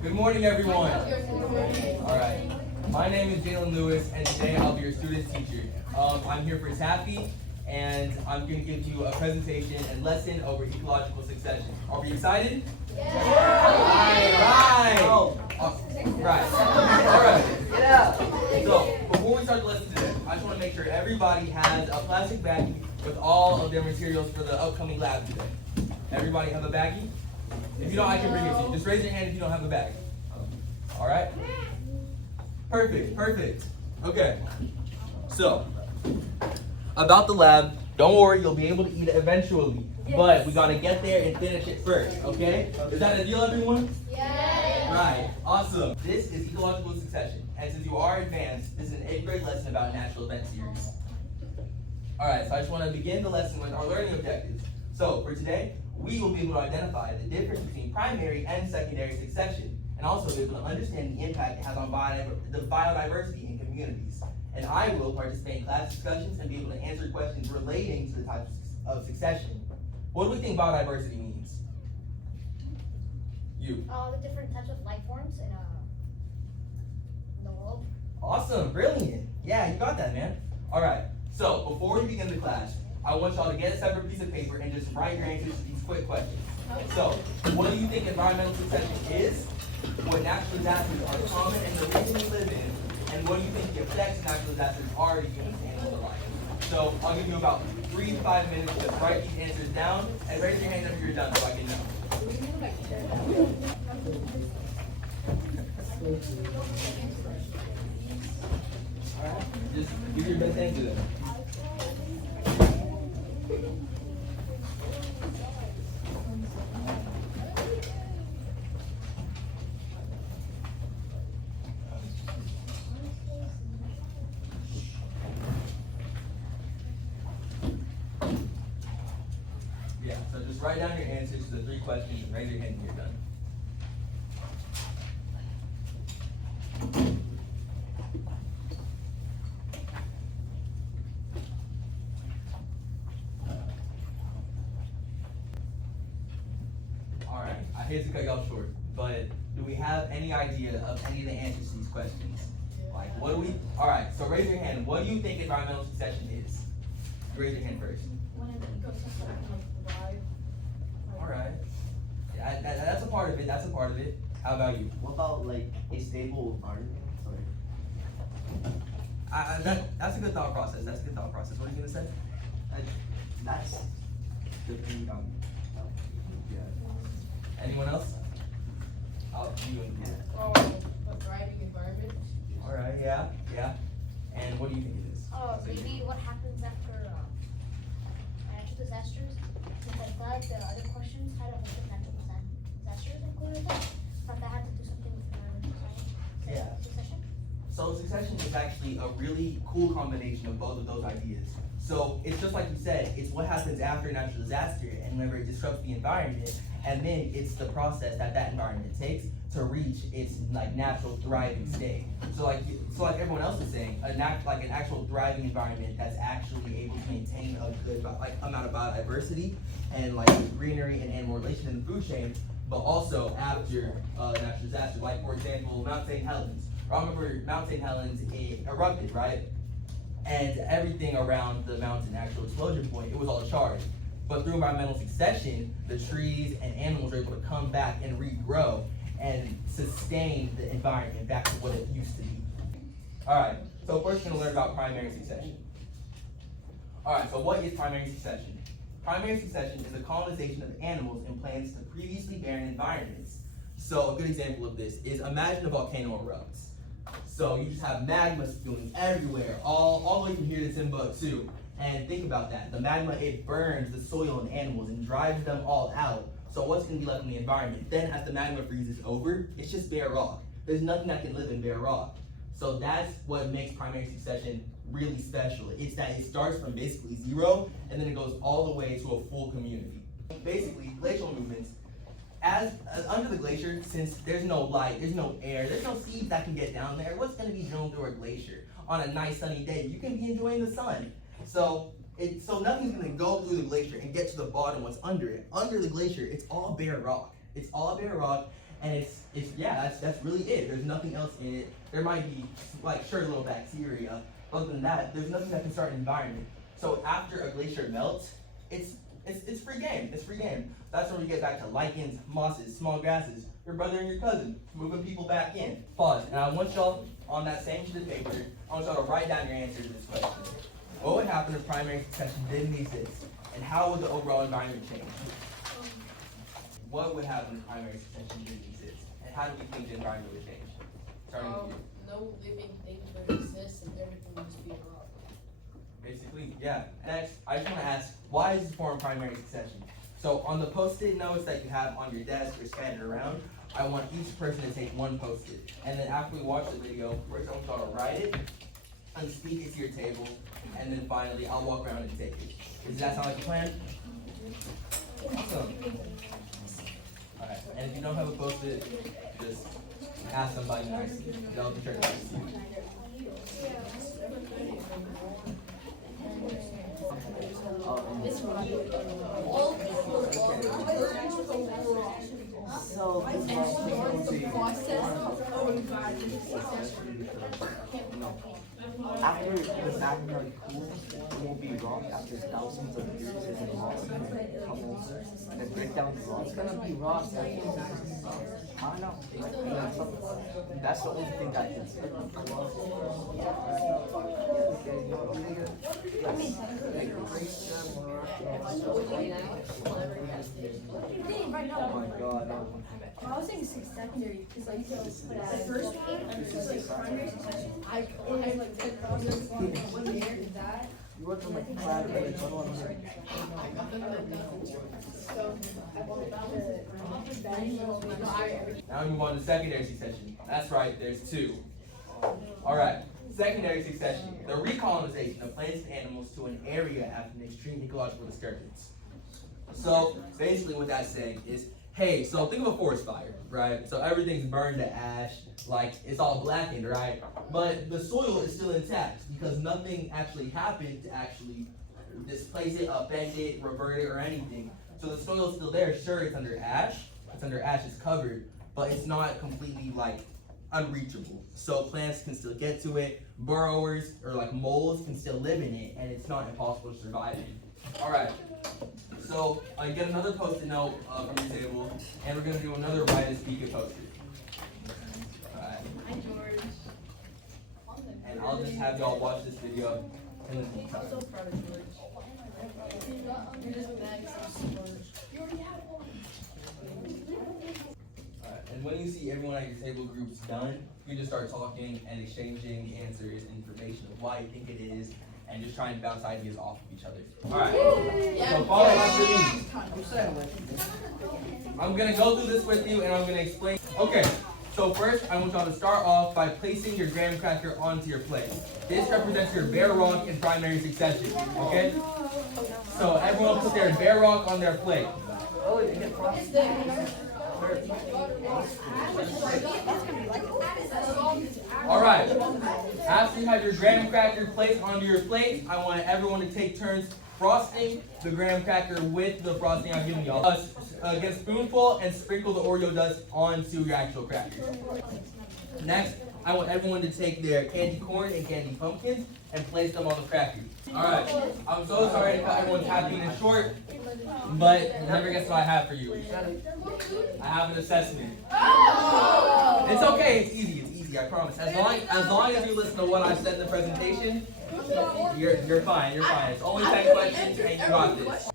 Good morning, everyone. Good morning. All right. My name is Jalen Lewis, and today I'll be your student teacher. I'm here for Taffy, and I'm going to give you a presentation and lesson over ecological succession. Are we excited? Right. Right. All right. Yeah. So before we start the lesson today, I just want to make sure everybody has a plastic baggie with all of their materials for the upcoming lab today. Everybody have a baggie? If you don't, I can bring it to you. Just raise your hand if you don't have a bag. All right? Perfect. Okay. So, about the lab, don't worry, you'll be able to eat it eventually. Yes. But we gotta get there and finish it first, okay? Is that a deal, everyone? Yes. Right. Awesome. This is ecological succession. And since you are advanced, this is an 8th grade lesson about natural event series. All right, so I just want to begin the lesson with our learning objectives. So, for today, we will be able to identify the difference between primary and secondary succession, and also be able to understand the impact it has on the biodiversity in communities. And I will participate in class discussions and be able to answer questions relating to the types of succession. What do we think biodiversity means? You. The different types of life forms in the world. Awesome, brilliant. Yeah, you got that, man. All right, so before we begin the class, I want y'all to get a separate piece of paper and just write your answers to these quick questions. So, what do you think environmental succession is? What natural disasters are common in the region you live in? And what do you think the effects natural disasters are to humans and animal life? So, I'll give you about 3 to 5 minutes to write these answers down and raise your hand if you're done so I can know. Alright, just give your best answer then. Yeah, so just write down your answers to the 3 questions and raise your hand when you're done. Alright, I hate to cut y'all short, but do we have any idea of any of the answers to these questions? Like, what do we, alright, so raise your hand. What do you think environmental succession is? Raise your hand first. Alright. Yeah, that's a part of it. How about you? What about like a stable environment? Sorry. That's a good thought process. What are you gonna say? That's the thing. Yeah. Anyone else? You and A thriving environment. Alright, yeah. And what do you think it is? Maybe what happens after natural disasters. Things like that. The other questions had a bunch of natural disasters included there. But that had to do something with environmental science. Yeah. Succession. So succession is actually a really cool combination of both of those ideas. So it's just like you said, it's what happens after a natural disaster and whenever it disrupts the environment, and then it's the process that environment takes to reach its like natural thriving state. So like everyone else is saying, an actual thriving environment that's actually able to maintain a good amount of biodiversity and like greenery and animal relation in the food chain, but also after a natural disaster, like for example, Mount St. Helens. I remember Mount St. Helens, it erupted, right? And everything around the mountain actual explosion point, it was all charged. But through environmental succession, the trees and animals are able to come back and regrow and sustain the environment back to what it used to be. All right, so first we're gonna learn about primary succession. All right, so what is primary succession? Primary succession is the colonization of animals and plants to previously barren environments. So a good example of this is imagine a volcano erupts. So you just have magma spewing everywhere, all the way from here to Timbuktu. And think about that. The magma, it burns the soil and animals and drives them all out. So what's going to be left in the environment? Then as the magma freezes over, it's just bare rock. There's nothing that can live in bare rock. So that's what makes primary succession really special. It's that it starts from basically zero, and then it goes all the way to a full community. Basically, glacial movements, as under the glacier, since there's no light, there's no air, there's no seeds that can get down there, what's going to be drawn through a glacier? On a nice sunny day, you can be enjoying the sun. So nothing's going to go through the glacier and get to the bottom what's under it. Under the glacier, it's all bare rock. And that's really it. There's nothing else in it. There might be like sure little bacteria. Other than that, there's nothing that can start an environment. So after a glacier melts, it's free game. It's free game. That's when we get back to lichens, mosses, small grasses, your brother and your cousin, moving people back in. Pause. And I want y'all on that same sheet of paper, I want y'all to write down your answer to this question. What would happen if primary succession didn't exist? And how would the overall environment change? What would happen if primary succession didn't exist? And how do we think the environment would change? Starting with you. No living things would exist and everything would just be rock. Basically, yeah. Next, I just want to ask, why is this form primary succession? So on the Post-it notes that you have on your desk or scattered around, I want each person to take one Post-it. And then after we watch the video, first I want y'all to write it and speak it to your table. And then finally, I'll walk around and take it. Does that sound like a plan? Awesome. Alright, and if you don't have a Post-it, just ask somebody nicely. They'll be sure to ask you. So after the magma cools, it won't be rock after thousands of years and then rocks come over and break down the rock. It's gonna be rock. I don't know. That's the only thing that can stick. Oh my god. I was saying sixth secondary because like the first one like primary succession. I like the process one year that. You work on like cloud or Now we move on to secondary succession. That's right, there's two. Alright, secondary succession. The recolonization of plants and animals to an area after an extreme ecological disturbance. So basically what that's saying is, hey, so think of a forest fire, right? So everything's burned to ash, like it's all blackened, right? But the soil is still intact because nothing actually happened to actually displace it, upend it, revert it, or anything. So the soil is still there. Sure, it's under ash, it's covered, but it's not completely like unreachable. So plants can still get to it, burrowers or like moles can still live in it, and it's not impossible to survive in. All right. So I get another Post-it note from your table, and we're gonna do another write and speak it Post-it. Alright. Hi George. And I'll just have y'all watch this video in the meantime. I'm so proud of George. You're just next. You already have one. Alright, and when you see everyone at your table groups done, you just start talking and exchanging answers and information of why you think it is, and just try and bounce ideas off of each other. Alright, so follow after me. I'm gonna go through this with you and I'm gonna explain. Okay, so first I want y'all to start off by placing your graham cracker onto your plate. This represents your bare rock in primary succession, okay? So everyone put their bare rock on their plate. Alright, after you have your graham cracker placed onto your plate, I want everyone to take turns frosting the graham cracker with the frosting I've given y'all. Get a spoonful and sprinkle the Oreo dust onto your actual cracker. Next, I want everyone to take their candy corn and candy pumpkins and place them on the cracker. Alright, I'm so sorry to cut everyone's happiness short, but never guess what I have for you. I have an assessment. It's okay, it's easy, I promise. As long as you listen to what I said in the presentation, you're fine. It's only 10 questions and you got this.